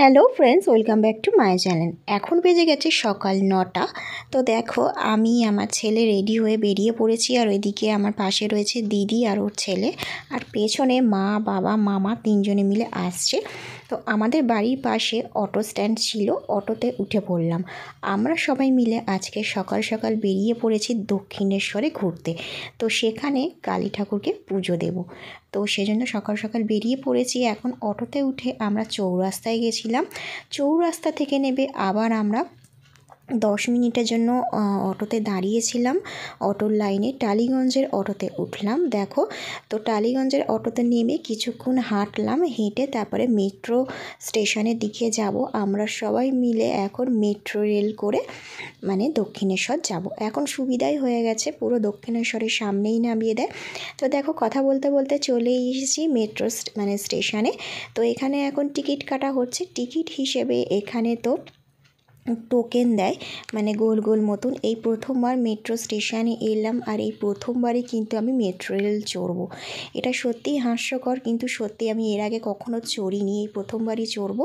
Hello friends, welcome back to my channel. এখন বেজে গেছে সকাল 9টা। তো দেখো, আমি আমার ছেলে রেডি হয়ে বেরিয়ে পড়েছি, আর ওইদিকে আমার পাশে রয়েছে দিদি আর ওর ছেলে, আর পেছনে মা, বাবা, মামা তিনজনে মিলে আসছে। তো আমাদের বাড়ির পাশে অটো স্ট্যান্ড ছিল, অটোতে উঠে পড়লাম। আমরা সবাই মিলে আজকে সকাল সকাল বেরিয়ে পড়েছি দক্ষিণেশ্বরে ঘুরতে। তো সেখানে কালী ঠাকুরকে পুজো দেব। তো সেজন্য সকাল সকাল বেরিয়ে পড়েছি। এখন অটোতে উঠে আমরা চৌরাস্তায় গেছিলাম। চৌরাস্তা থেকে নেবে আবার আমরা 10 মিনিটের জন্য অটোতে দাঁড়িয়েছিলাম। অটোর লাইনে টালিগঞ্জের অটোতে উঠলাম। দেখো, তো টালিগঞ্জের অটোতে নেমে কিছুক্ষণ হাঁটলাম, হেঁটে তারপরে মেট্রো স্টেশনের দিকে যাব। আমরা সবাই মিলে এখন মেট্রো রেল করে মানে দক্ষিণেশ্বর যাব। এখন সুবিধাই হয়ে গেছে, পুরো দক্ষিণেশ্বরের সামনেই নামিয়ে দেয়। তো দেখো, কথা বলতে বলতে চলে এসেছি মেট্রো স্টেশনে। তো এখানে এখন টিকিট কাটা হচ্ছে। টিকিট হিসেবে এখানে তো টোকেন দেয়, মানে গোল গোল মতন। এই প্রথমবার মেট্রো স্টেশনে এলাম, আর এই প্রথমবারই কিন্তু আমি মেট্রো রেল চড়বো। এটা সত্যিই হাস্যকর, কিন্তু সত্যি আমি এর আগে কখনো চড়িনি, এই প্রথমবারই চড়বো।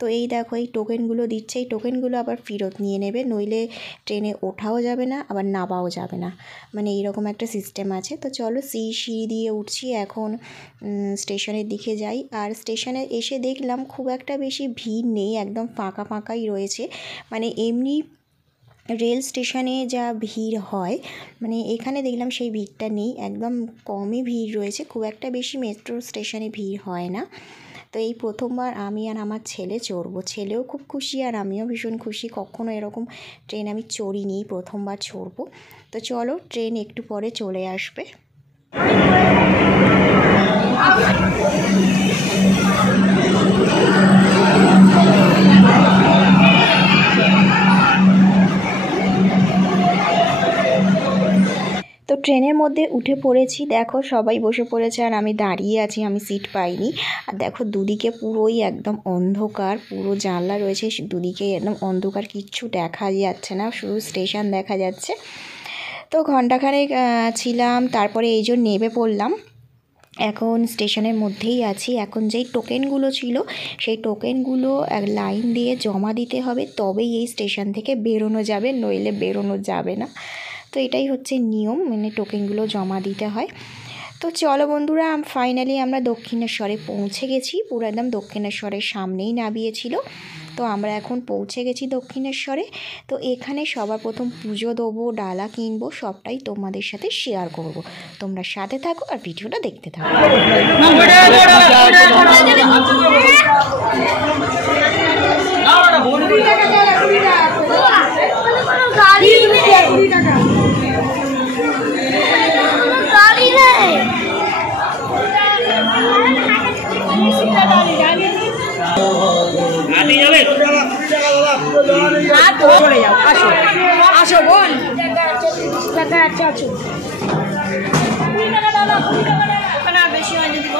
তো এই দেখো, এই টোকেনগুলো দিচ্ছে, এই টোকেনগুলো আবার ফেরত নিয়ে নেবে, নইলে ট্রেনে ওঠাও যাবে না, আবার নামাও যাবে না, মানে এইরকম একটা সিস্টেম আছে। তো চলো, সিঁড়ি দিয়ে উঠছি, এখন স্টেশনের দিকে যাই। আর স্টেশনে এসে দেখলাম খুব একটা বেশি ভিড় নেই, একদম ফাঁকা ফাঁকাই রয়েছে। মানে এমনি রেল স্টেশনে যা ভিড় হয়, মানে এখানে দেখলাম সেই ভিড়টা নেই, একদম কমই ভিড় রয়েছে, খুব একটা বেশি মেট্রো স্টেশনে ভিড় হয় না। তো এই প্রথমবার আমি আর আমার ছেলে চড়বো। ছেলেও খুব খুশি আর আমিও ভীষণ খুশি, কখনো এরকম ট্রেন আমি চড়িনি, প্রথমবার চড়বো। তো চলো, ট্রেন একটু পরে চলে আসবে। তো ট্রেনের মধ্যে উঠে পড়েছি। দেখো, সবাই বসে পড়েছে আর আমি দাঁড়িয়ে আছি, আমি সিট পাইনি। আর দেখো, দুদিকে পুরোই একদম অন্ধকার, পুরো জানলা রয়েছে, দুদিকে একদম অন্ধকার, কিচ্ছু দেখা যাচ্ছে না, শুধু স্টেশন দেখা যাচ্ছে। তো ঘন্টাখানেক ছিলাম, তারপরে এই জন্য নেমে পড়লাম। এখন স্টেশনের মধ্যেই আছি। এখন যেই টোকেনগুলো ছিল, সেই টোকেনগুলো এক লাইন দিয়ে জমা দিতে হবে, তবেই এই স্টেশন থেকে বেরোনো যাবে, নইলে বেরোনো যাবে না। তো এটাই হচ্ছে নিয়ম, মানে টোকেনগুলো জমা দিতে হয়। তো চলো বন্ধুরা, ফাইনালি আমরা দক্ষিণেশ্বরে পৌঁছে গেছি, পুরো একদম দক্ষিণেশ্বরের সামনেই নামিয়েছিল। তো আমরা এখন পৌঁছে গেছি দক্ষিণেশ্বরে। তো এখানে সবার প্রথম পুজো দেবো, ডালা কিনবো, সবটাই তোমাদের সাথে শেয়ার করব। তোমরা সাথে থাকো আর ভিডিওটা দেখতে থাকো। আসো বোন,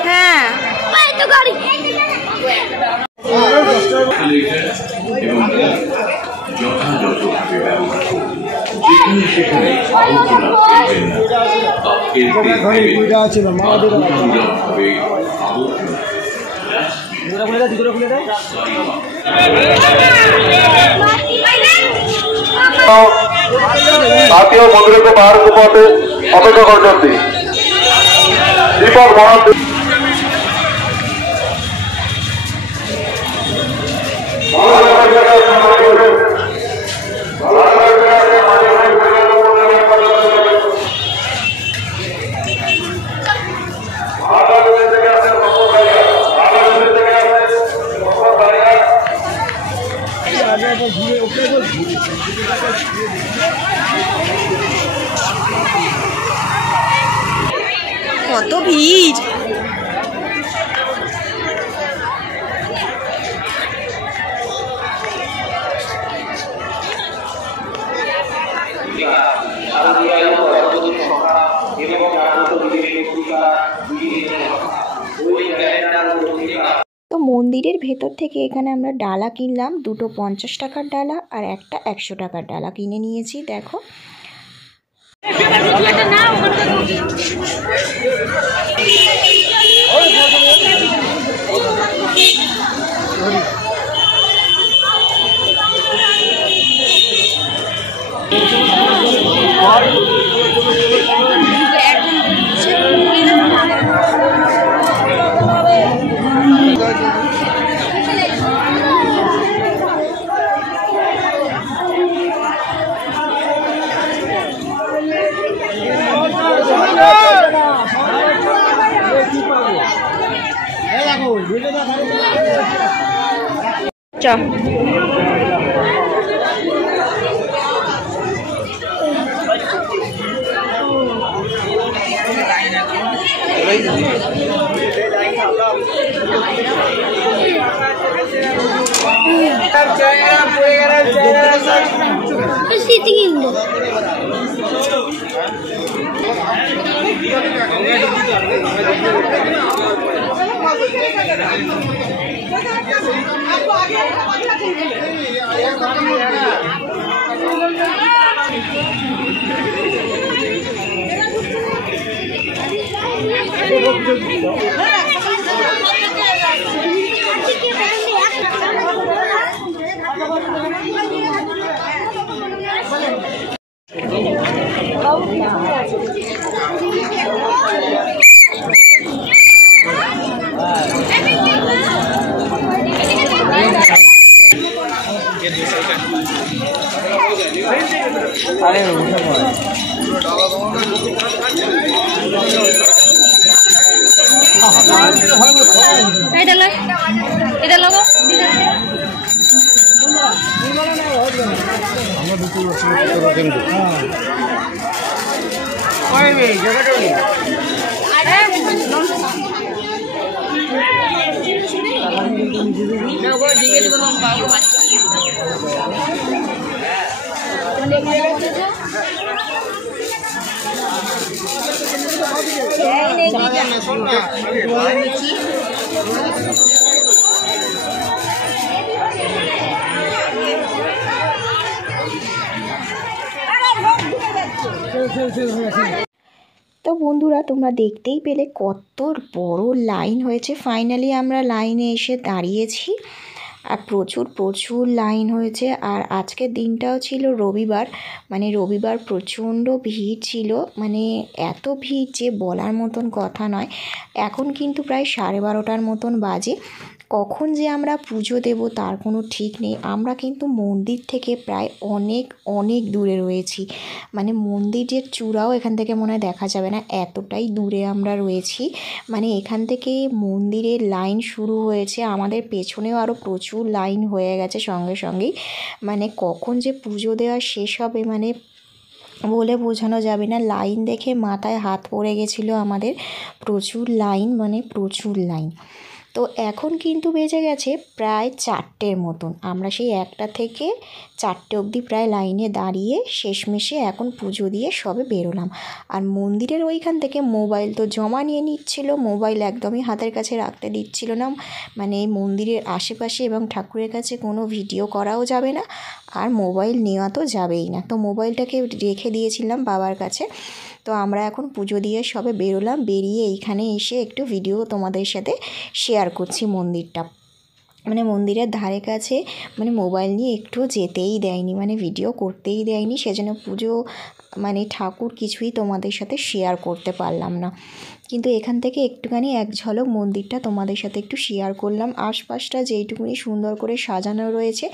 হ্যাঁ যথাযথভাবে ব্যবহার করুন। যেখানে সেখানে আবর্জনা ফেলবেন না, বা ফেলতে দেবেন বাধ্যতামূলকভাবে আবর্জনা জাতীয় মন্দিরকে বাহার পথে অপেক্ষা করছেন দীপক মহান্ত। কত ভিড়! তো মন্দিরের ভেতর থেকে এখানে আমরা ডালা কিনলাম, দুটো 50 টাকার ডালা আর একটা 100 টাকার ডালা কিনে নিয়েছি। দেখো, তো বন্ধুরা তোমরা দেখতেই পেলে কত বড় লাইন হয়েছে। ফাইনালি আমরা লাইনে এসে দাঁড়িয়েছি আর প্রচুর লাইন হয়েছে। আর আজকের দিনটাও ছিল রবিবার, মানে রবিবার প্রচণ্ড ভিড় ছিল, মানে এত ভিড় যে বলার মতন কথা নয়। এখন কিন্তু প্রায় 12:30টার মতন বাজে। কখন যে আমরা পুজো দেব তার কোনো ঠিক নেই। আমরা কিন্তু মন্দির থেকে প্রায় অনেক দূরে রয়েছি, মানে মন্দিরের চূড়াও এখান থেকে মনে হয় দেখা যাবে না, এতটাই দূরে আমরা রয়েছি। মানে এখান থেকে মন্দিরের লাইন শুরু হয়েছে, আমাদের পেছনেও আরও প্রচুর লাইন হয়ে গেছে সঙ্গেই। মানে কখন যে পুজো দেওয়া শেষ হবে মানে বলে বোঝানো যাবে না। লাইন দেখে মাথায় হাত পড়ে গেছিলো আমাদের, প্রচুর লাইন, মানে প্রচুর লাইন। তো এখন কিন্তু বেজে গেছে প্রায় 4টের মতন। আমরা সেই 1টা থেকে 4টে অবধি প্রায় লাইনে দাঁড়িয়ে শেষমেশে এখন পুজো দিয়ে সবে বেরোলাম। আর মন্দিরের ওইখান থেকে মোবাইল তো জমা নিয়ে নিচ্ছিল, মোবাইল একদমই হাতের কাছে রাখতে দিচ্ছিল না। মানে মন্দিরের আশেপাশে এবং ঠাকুরের কাছে কোনো ভিডিও করাও যাবে না, আর মোবাইল নেওয়া তো যাবেই না। তো মোবাইলটাকে রেখে দিয়েছিলাম বাবার কাছে। তো আমরা এখন পুজো দিয়ে সবে বেরোলাম, বেরিয়ে এইখানে এসে একটু ভিডিও তোমাদের সাথে শেয়ার করছি মন্দিরটা। মানে মন্দিরের ধারে কাছে মানে মোবাইল নিয়ে একটু যেতেই দেয়নি, মানে ভিডিও করতেই দেয়নি, সেজন্য পুজো মানে ঠাকুর কিছুই তোমাদের সাথে শেয়ার করতে পারলাম না। কিন্তু এখান থেকে একটুখানি এক ঝলক মন্দিরটা তোমাদের সাথে একটু শেয়ার করলাম। আশপাশটা যেইটুকুনি সুন্দর করে সাজানো রয়েছে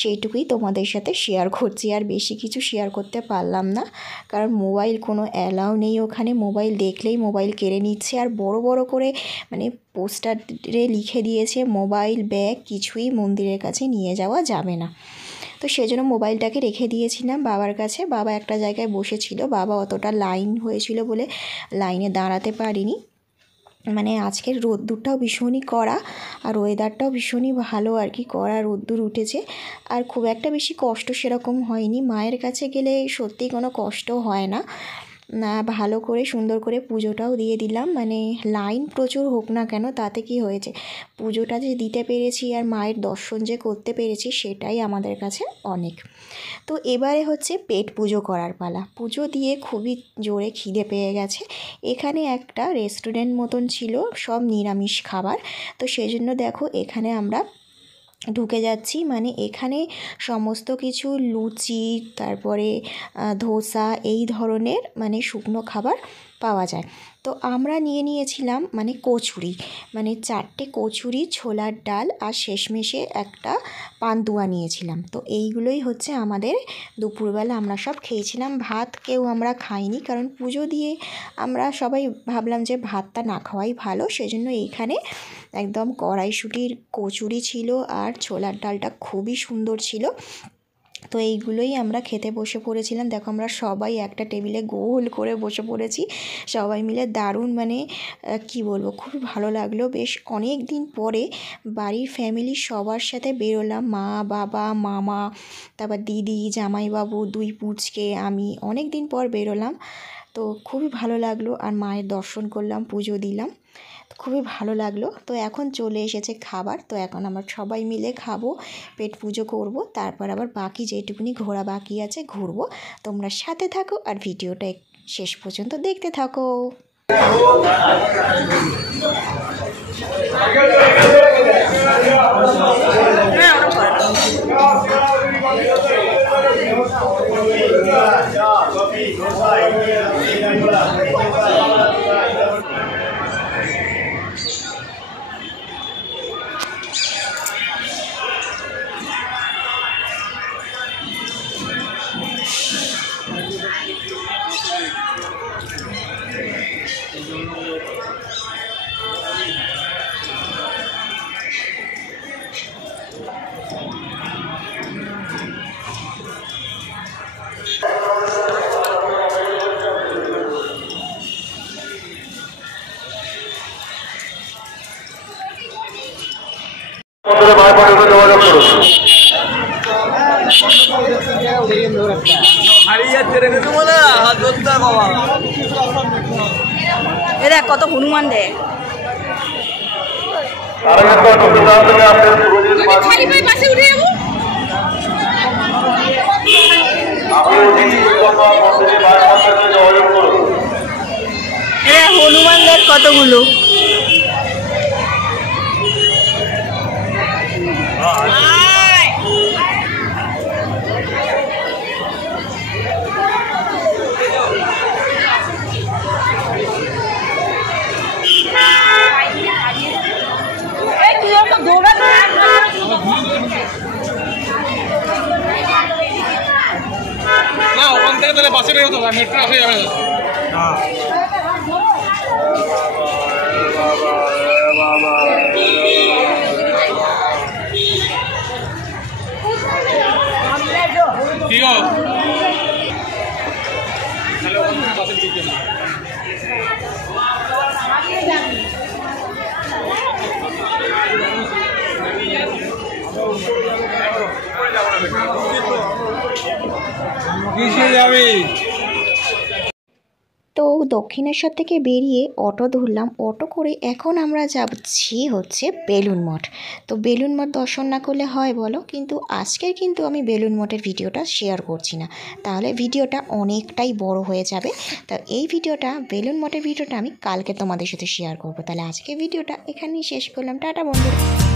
সেইটুকুই তোমাদের সাথে শেয়ার করছি, আর বেশি কিছু শেয়ার করতে পারলাম না, কারণ মোবাইল কোনো অ্যালাউ নেই ওখানে। মোবাইল দেখলেই মোবাইল কেড়ে নিচ্ছে, আর বড় করে মানে পোস্টারে লিখে দিয়েছে মোবাইল ব্যাগ কিছুই মন্দিরের কাছে নিয়ে যাওয়া যাবে না। তো সেজন্য মোবাইলটাকে রেখে দিয়েছিলাম বাবার কাছে। বাবা একটা জায়গায় বসেছিল, বাবা অতটা লাইন হয়েছিল বলে লাইনে দাঁড়াতে পারিনি। মানে আজকের রোদ্দুরটাও ভীষণই কড়া, আর ওয়েদারটাও ভীষণই ভালো আর কি, কড়া রোদ্দুর উঠেছে। আর খুব একটা বেশি কষ্ট সেরকম হয়নি, মায়ের কাছে গেলে সত্যিই কোনো কষ্ট হয় না। ভালো করে সুন্দর করে পুজোটাও দিয়ে দিলাম। মানে লাইন প্রচুর হোক না কেন, তাতে কি হয়েছে, পুজোটা যে দিতে পেরেছি আর মায়ের দর্শন যে করতে পেরেছি সেটাই আমাদের কাছে অনেক। তো এবারে হচ্ছে পেট পুজো করার পালা। পুজো দিয়ে খুবই জোরে খিদে পেয়ে গেছে। এখানে একটা রেস্টুরেন্ট মতন ছিল, সব নিরামিষ খাবার। তো সেজন্য দেখো এখানে আমরা ঢুকে যাচ্ছি, মানে এখানে সমস্ত কিছু লুচি, তারপরে ধোসা, এই ধরনের মানে শুকনো খাবার পাওয়া যায়। তো আমরা নিয়েছিলাম মানে কচুরি, মানে 4টে কচুরি, ছোলার ডাল আর শেষমেশে একটা পান্তুয়া নিয়েছিলাম। তো এইগুলোই হচ্ছে আমাদের দুপুরবেলা আমরা সব খেয়েছিলাম। ভাত কেউ আমরা খাইনি, কারণ পুজো দিয়ে আমরা সবাই ভাবলাম যে ভাতটা না খাওয়াই ভালো, সেজন্য এইখানে একদম কড়াইশুঁটির কচুরি ছিল আর ছোলার ডালটা খুবই সুন্দর ছিল। তো এইগুলোই আমরা খেতে বসে পড়েছিলাম। দেখো আমরা সবাই একটা টেবিলে গোল করে বসে পড়েছি সবাই মিলে। দারুণ মানে কি বলবো, খুবই ভালো লাগলো। বেশ অনেক দিন পরে বাড়ির ফ্যামিলি সবার সাথে বেরোলাম, মা, বাবা, মামা, তারপর দিদি, জামাইবাবু, 2 পুচকে, আমি অনেক দিন পর বেরোলাম। তো খুবই ভালো লাগলো, আর মায়ের দর্শন করলাম, পুজো দিলাম, খুবই ভালো লাগলো। তো এখন চলে এসেছে খাবার, তো এখন আমরা সবাই মিলে খাবো, পেট পুজো করব, তারপর আবার বাকি যেটুকুনি ঘোরা বাকি আছে ঘুরবো। তোমরা সাথে থাকো আর ভিডিওটা শেষ পর্যন্ত দেখতে থাকো। দেখ কত হনুমান দেখ। পাশে উঠে যাবো। হনুমান দেখ কতগুলো। না ওখান থেকে তাহলে বাসে বের হতে হবে, মেট্রো আসে যাবে না। ঠিক আছে তাহলে ওখান থেকে বাসে দিতে না। তো দক্ষিণেশ্বর থেকে বেরিয়ে অটো ধরলাম, অটো করে এখন আমরা যাচ্ছি হচ্ছে বেলুড় মঠ। তো বেলুড় মঠ দর্শন না করলে হয় বলো, কিন্তু আজকের কিন্তু আমি বেলুড় মঠের ভিডিওটা শেয়ার করছি না, তাহলে ভিডিওটা অনেকটাই বড় হয়ে যাবে। তো এই ভিডিওটা বেলুড় মঠের ভিডিওটা আমি কালকে তোমাদের সাথে শেয়ার করব। তাহলে আজকে ভিডিওটা এখানেই শেষ করলাম, টাটা বন্ধুরা।